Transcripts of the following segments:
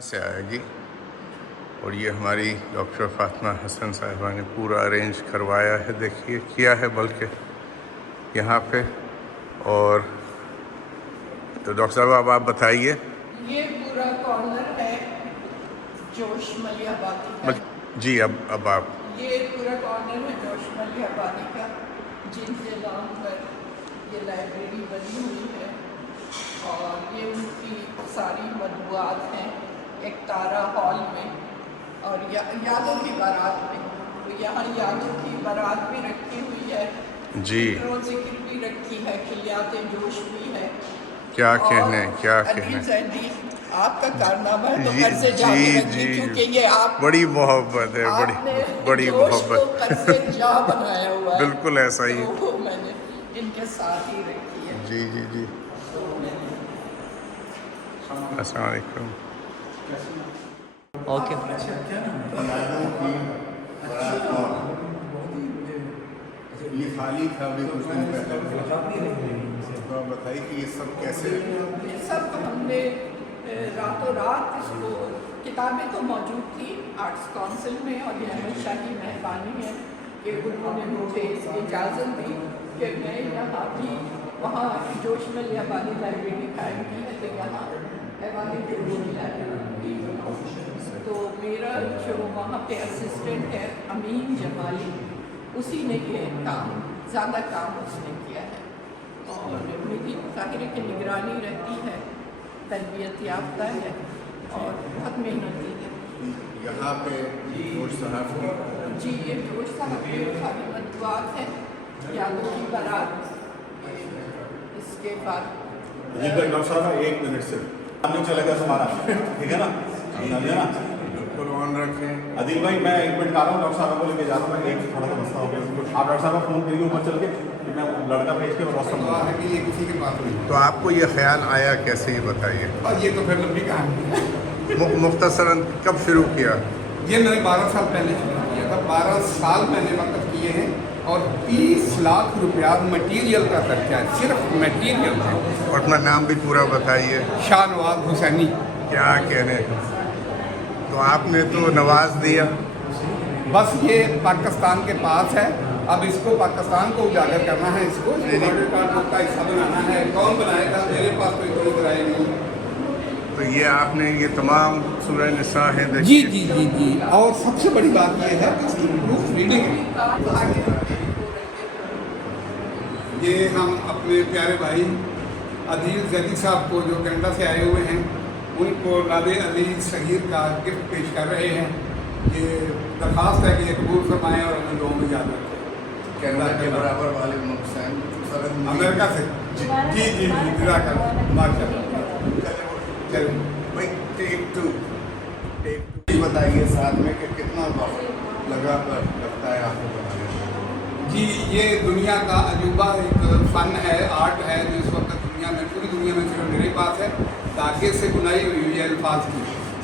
سے آئے گی اور یہ ہماری ڈاکٹر فاطمہ حسن صاحبہ نے پورا ارینج کروایا ہے، دیکھیے کیا ہے بلکہ یہاں پہ. اور تو ڈاکٹر صاحب اب آپ بتائیے. یہ پورا کارنر ہے جوش ملیح آبادی کا. جی اب آپ. یہ پورا کارنر ہے جوش ملیح آبادی کا، جن کے نام پر یہ لائبریری بنی ہوئی ہے. اور یہ ان کی ساری مطبوعات ہیں ایک تارا ہال میں، اور یادوں کی بارات میں. تو یہاں یادوں کی بارات بھی رکھی ہوئی ہے، جی ذکر بھی رکھی ہے، کلیات جوش بھی ہے. کیا کہنے کیا کہنے. عدیل زیدی آپ کا کارنامہ ہے تو قرض جا میں رکھنی، کیونکہ یہ آپ بڑی محبت ہے، بڑی محبت. کو قرض جا بنایا ہوا ہے. بالکل ایسا ہی. تو میں نے ان کے ساتھ ہی رکھی ہے. جی جی جی. السلام علیکم. اوکے. یہ خالی تھا ابھی کچھ دن پہلے، تو بتائیے کہ یہ سب کیسے. یہ سب ہم نے راتوں رات اس کو، کتابیں تو موجود تھیں آرٹس کونسل میں، اور یہ احمد شاہ کی مہربانی ہے کہ انہوں نے مجھے اس کی اجازت دی کہ میں یہاں بھی وہاں جوش ملیح آبادی لائبریری قائم کی ہے، تو یہاں ایوانی کے لائبریری بناؤں. تو میرا جو وہاں پہ اسسٹنٹ ہے امین جمالی، اسی نے یہ کام، زیادہ کام اس نے کیا ہے. اور میری ظاہر کی نگرانی رہتی ہے، تربیت یافتہ ہے اور بہت محنتی ہے. یہاں پہ جوش صاحب کی. جی یہ جوش صاحب کی ساری مطبوعات ہیں، یادوں کی بارات. اس کے بعد یہ ڈاکٹر صاحب 1 منٹ سے نہیں چلے گا تمہارا، ٹھیک ہے نا؟ بالکل آن رکھیں. عدیل بھائی میں 1 منٹ آ رہا ہوں، ڈاکٹر صاحب کو لے کے جا رہا ہوں. میں ایک تھوڑا سا مسئلہ ہو گیا. آپ ڈاکٹر صاحب کو فون کریے اوپر چل کے، میں لڑکا بھیج کے اور یہ کسی کے پاس نہیں. تو آپ کو یہ خیال آیا کیسے، یہ بتائیے. اور یہ تو پھر لمبی کہانی ہے. مختصراً کب شروع کیا؟ یہ میں نے 12 سال پہلے شروع کیا تھا. 12 سال میں نے وقت کیے ہیں، اور 30 لاکھ روپیہ مٹیریل کا خرچہ ہے، صرف مٹیریل کا. اور اپنا نام بھی پورا بتائیے. شاہ نواز حسینی. کیا کہنے. تو آپ نے تو نواز دیا. بس یہ پاکستان کے پاس ہے، اب اس کو پاکستان کو اجاگر کرنا ہے، اس کو کارڈ کا حصہ بنانا ہے. کون بنائے گا؟ میرے پاس کوئی رائے نہیں. تو یہ آپ نے یہ تمام سورہ نساء ہے جی جی جی جی. اور سب سے بڑی بات یہ ہے کہ اس کی پروف ریڈنگ ہے. یہ ہم اپنے پیارے بھائی عدیل زیدی صاحب کو جو کینیڈا سے آئے ہوئے ہیں، ان کو نادر علی صغیر کا گفٹ پیش کر رہے ہیں. یہ درخواست ہے کہ یہ قبول فرمائیں اور ہمیں دعاؤں میں یاد رکھیں. کینیڈا کے برابر والے مقصد امریکہ سے. جی جی جی جزاک اللہ، ماشاء اللہ. چلیں بھائی ٹیک 2 بتائیے ساتھ میں کہ کتنا وقت لگتا ہے آپ کو بنانے میں. جی یہ دنیا کا عجوبہ ایک فن ہے، آرٹ ہے، جو اس وقت دنیا میں، پوری دنیا میں صرف میرے پاس ہے. دھاگے سے بنائی ہوئی ہے الفاظ کی،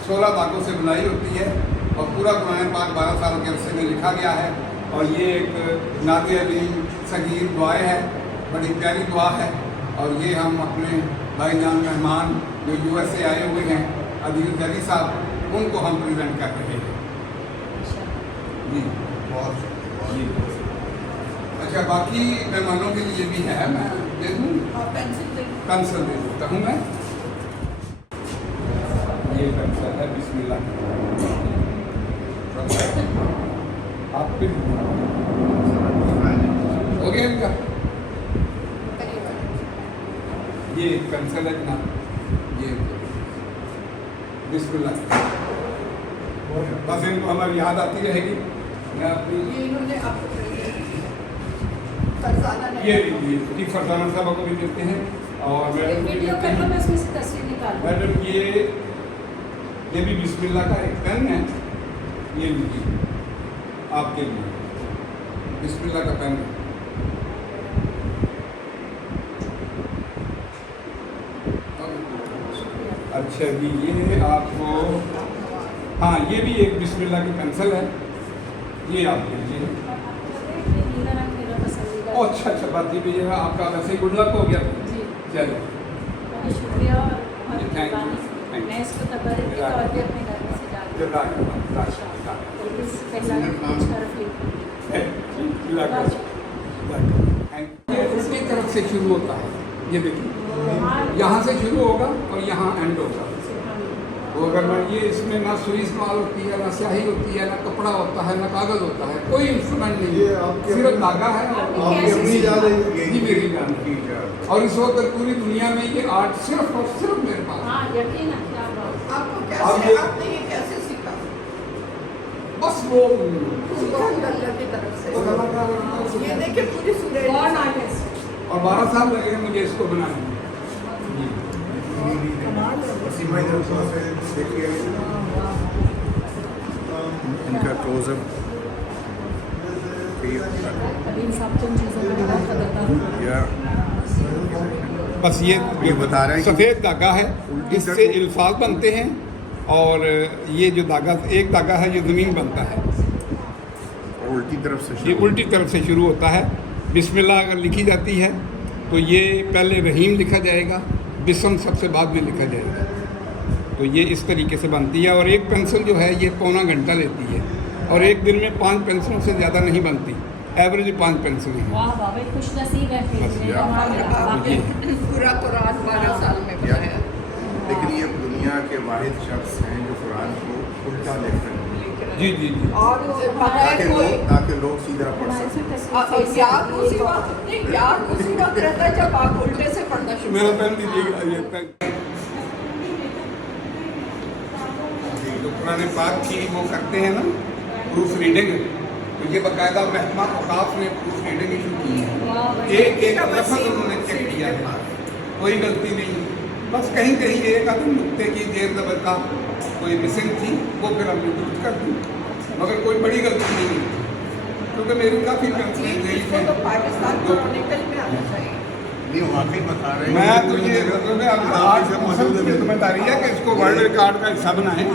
16 دھاگوں سے بنائی ہوتی ہے، اور پورا قرآن پاک 12 سال کے عرصے میں لکھا گیا ہے. اور یہ ایک نادر علی صغیر دعائیں ہے، بڑی پیاری دعا ہے. اور یہ ہم اپنے بھائی جان مہمان جو US سے آئے ہوئے ہیں عدیل زیدی صاحب، ان کو ہم پریزنٹ کر رہے ہیں. جی بہت جی. اچھا باقی مہمانوں کے لیے بھی ہے، میں دے دوں، پینسل دے دیتا ہوں میں. یہ پینسل ہے، بسم اللہ. آپ پھر ہو گیا ان کا. یہ ایک پینسل ہے جناب، یہ بسم اللہ. بس ان کو ہماری یاد آتی رہے گی. میں اپنی یہ فرزانہ صاحبہ کو بھی دیتے ہیں، اور میڈم کو بھی دیتے ہیں. میڈم یہ بھی بسم اللہ کا ایک پین ہے، یہ لیجیے آپ کے لیے. बिस्मिल्लाह का पेन। अच्छा जी, ये आपको, हाँ ये भी एक बिस्मिल्लाह की पेंसिल है, ये आप लीजिए। ओ अच्छा अच्छा, बात ये भी है आपका वैसे ही गुड लक हो गया। चलो शुक्रिया। जी, थैंक यू। मैं इसको तबर्रुक के तौर पे अपने घर में सजा दूँगी। उनकी तरफ से शुरू होता है, ये देखिए यहाँ से शुरू होगा और यहाँ एंड होगा। तो अगर मैं ये इसमें ना सुई इस्तेमाल होती है, ना स्याही होती है, ना कपड़ा होता है, ना कागज़ होता है, कोई इंस्ट्रूमेंट नहीं ये है, आपके सिर्फ धागा है। आपकी अपनी जान है ये मेरी जान है। और इस वक्त पूरी दुनिया में ये आर्ट सिर्फ और सिर्फ मेरे पास है। हाँ यकीन है, क्या बात। आपको अब कैसे, ये- आपने ये कैसे सीखा? बस वो अल्लाह की तरफ से। ये देखिए पूरी सूरज। कौन आर्टिस्ट? और 12 साल लगे मुझे इसको बनाने में। इनका क्लोजअप अभी इन सब तुम चीज़ों का बहुत कदरदान हूँ। या बस ये बता रहे हैं कि सफ़ेद धागा है, उल्टी इससे तरफ- इल्फाज बनते हैं। और ये जो धागा, एक धागा है जो ज़मीन बनता है, उल्टी तरफ से ये शुरू। उल्टी तरफ से शुरू होता है। बिस्मिल्लाह अगर लिखी जाती है तो ये पहले रहीम लिखा जाएगा, बिस्म सबसे बाद में लिखा जाएगा। तो ये इस तरीके से बनती है। और एक पेंसिल जो है ये पौना घंटा लेती है, और एक दिन में 5 पेंसिल से ज़्यादा नहीं बनती, एवरेज 5 पेंसिल हैं। वाह वाह भाई, खुश नसीब है फिर बस मेरे यार। कमाल है। आपने पूरा कुरान 12 साल में बनाया। लेकिन ये दुनिया के वाहिद शख्स हैं जो कुरान को उल्टा लिख रहे हैं, जी जी जी। और बगैर कोई ताकि लोग सीधा पढ़ सकें। याद उसी वक्त नहीं, याद उसी वक्त रहता है जब आप उल्टे से पढ़ना शुरू मेरा करते पेन दीजिएगा, ये पेन। जो पुराने पाक की वो करते हैं ना प्रूफ रीडिंग, तो ये बाकायदा महकमा औकाफ ने प्रूफ रीडिंग इशू की है। एक एक लफ्ज़ उन्होंने चेक किया है, कोई गलती नहीं। बस कहीं कहीं एक आधे नुक्ते की जेर ज़बर का कोई मिसिंग थी, वो फिर हमने दुरुस्त कर दी, मगर कोई बड़ी गलती नहीं है, क्योंकि मेरी काफ़ी पेंसिलें गई इसको थी। तो पाकिस्तान क्रॉनिकल में आना चाहिए। नहीं वाकई बता रहे हैं। मैं तो ये आज मौजूद की जिम्मेदारी है कि इसको वर्ल्ड रिकॉर्ड का हिस्सा बनाएं,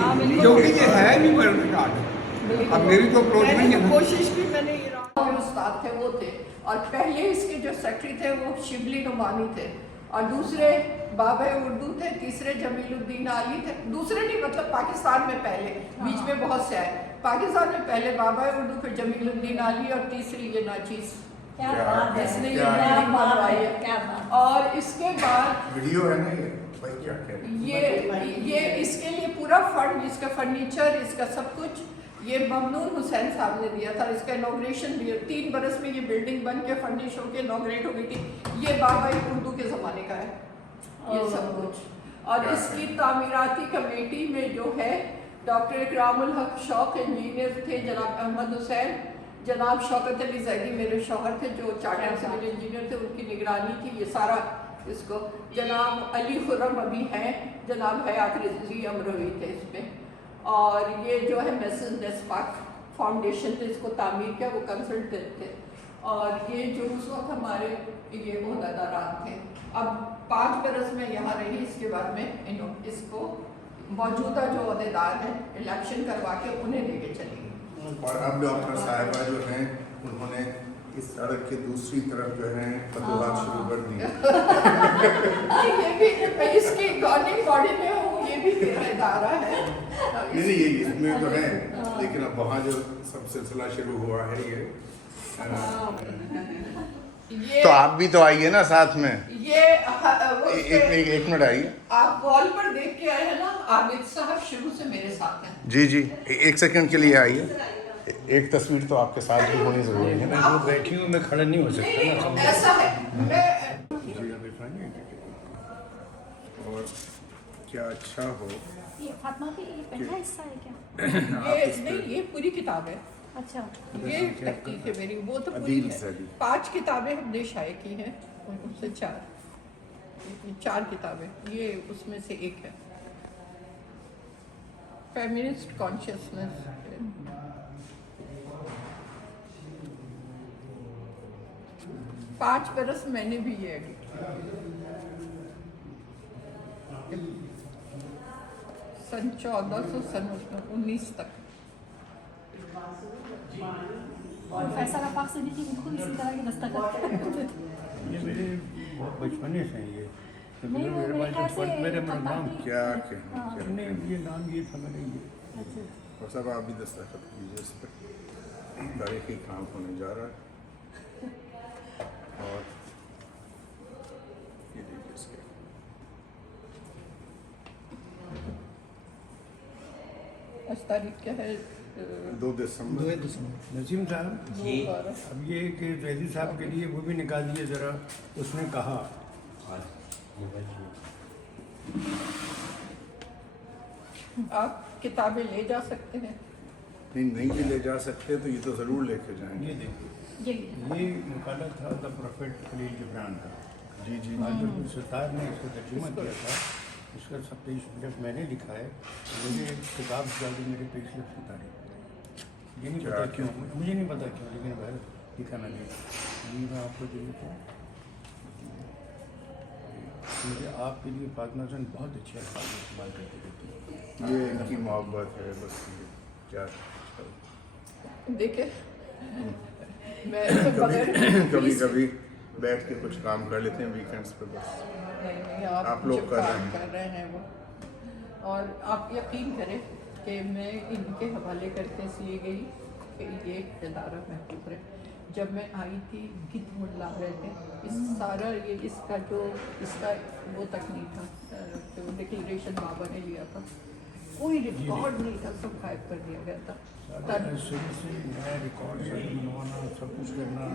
क्योंकि ये है भी वर्ल्ड रिकॉर्ड। अब मेरी तो अप्रोच नहीं है ना। कोशिश भी मैंने ईरान के उस्ताद थे वो थे, और पहले इसके जो सेक्रेटरी थे वो शिबली नुमानी थे, और दूसरे बाबा उर्दू थे, तीसरे जमीलुद्दीन आली थे। दूसरे नहीं, मतलब पाकिस्तान में पहले, बीच में बहुत से आए। पाकिस्तान में पहले बाबा उर्दू, फिर जमीलुद्दीन आली, और तीसरी ये नाचीज, क्या बात है, जिसने क्या ये क्या बिल्डिंग बात बनवाई है, है। क्या बात। और इसके बाद वीडियो है ना ये भाई, क्या कह रहे हैं? ये इसके लिए पूरा फंड, इसका फर्नीचर, इसका सब कुछ ये ममनून हुसैन साहब ने दिया था। इसका इनॉग्रेशन भी 3 बरस में ये बिल्डिंग बन के फर्निश होकर इनॉग्रेट हो गई थी। ये बाबा उर्दू के ज़माने का है ये सब कुछ। और इसकी तामीराती कमेटी में जो है डॉक्टर इकरामुल हक शौक इंजीनियर थे, जनाब अहमद हुसैन, जनाब शौकत अली जैदी मेरे शौहर थे जो चार्टर्ड सिविल इंजीनियर थे, उनकी निगरानी थी ये सारा इसको। जनाब अली खुर्रम अभी हैं, जनाब हयात रिजवी अमरवी थे इसमें। और ये जो है मैसेज नेस्पाक फाउंडेशन थे, इसको तामीर किया, वो कंसल्टेंट थे। और ये जो उस वक्त हमारे ये ओहदेदारान थे। अब 5 बरस में यहाँ रही, इसके बाद में इसको मौजूदा जो ओहदेदार हैं इलेक्शन करवा के उन्हें लेके चलेंगे। और अब डॉक्टर साहिबा जो हैं उन्होंने इस सड़क के दूसरी तरफ जो है फतवाहत शुरू कर दी। ये भी इसकी गवर्निंग बॉडी में हूँ, ये भी मेरा इदारा है। नहीं ये इसमें तो है, लेकिन अब वहाँ जो सब सिलसिला शुरू हुआ है ये ये तो आप भी तो आइए ना साथ में। ये वो एक मिनट आइए। आप वॉल पर देख के आए हैं ना, आबिद साहब शुरू से मेरे साथ हैं। जी जी, एक सेकंड के लिए आइए। एक तस्वीर तो आपके साथ भी होनी जरूरी है ना। वो बैठी हूँ, मैं खड़ा नहीं हो सकता नहीं, ना। नहीं, ऐसा है मैं और क्या अच्छा हो। ये फातिमा भी ये पहला हिस्सा है क्या? ये नहीं, ये पूरी किताब है। अच्छा। ये तहकीक है मेरी, वो तो पूरी अदील है। से अदील। 5 किताबें हमने शाये की हैं, उनसे 4 किताबें, ये उसमें से एक है। Feminist consciousness. 5 बरस मैंने भी ये सन 1400 सन 19 तक। और फैसल आफाक से भी कि बिल्कुल इसी तरह की दस्तखत ये मेरे बहुत बचपने से हैं ये तो नहीं, वो मेरे ख्याल से मेरे पापा नाम की- क्या कहना क्या हमने ये नाम ये था मैंने ये अच्छा। और सब आप भी दस्तखत कीजिए इस पर। तारीखी काम होने जा रहा है और ये देखिए इसके 5 तारीख क्या है 2 दिसंबर। नसीम साहब जी अब ये कि जैदी साहब के लिए वो भी निकाल दिए ज़रा उसने कहा आप किताबें ले जा सकते हैं। नहीं भी ले जा सकते तो ये तो ज़रूर लेके जाएंगे। ये देखिए ये ये मुकाला था द प्रोफेट खलील जिब्रान का जी जी अब्दुल सत्तार ने इसका तर्जुमा किया था। इसका सब पेज जब मैंने लिखा है मुझे किताब डाली मेरे पेज की तारीफ ये नहीं पता क्यों मुझे नहीं पता क्यों लेकिन भाई लिखा मैंने ये मैं आपको दे देता हूँ। मुझे आपके लिए फातिमा हसन बहुत अच्छे अल्फाज इस्तेमाल करती रहती है। ये इनकी मोहब्बत है बस ये क्या देखिए मैं तो बगैर कभी फीस- कभी बैठ के कुछ काम कर लेते हैं वीकेंड्स पे बस। नहीं आप जो लोग कर रहे काम हैं। कर रहे हैं वो। और आप यकीन करें कि मैं इनके हवाले करके इसलिए गई कि ये इदारा महफूज है। जब मैं आई थी गिद्ध मुल्ला रहे थे इस सारा ये इसका वो तक नहीं था जो डिक्लेरेशन बाबा ने लिया था कोई रिकॉर्ड नहीं था सब गायब कर दिया गया था। शुरू से नया रिकॉर्ड बनवाना सब कुछ करना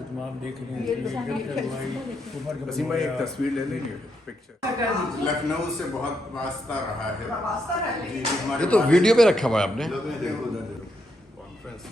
इतमाम देख रहे ये हैं तो टिकट करवाई ऊपर का वसीम भाई एक बनवाया। तस्वीर ले लेंगे पिक्चर। लखनऊ से बहुत वास्ता रहा है जी जी, हमारे ये तो वीडियो पे रखा हुआ है आपने कॉन्फ्रेंस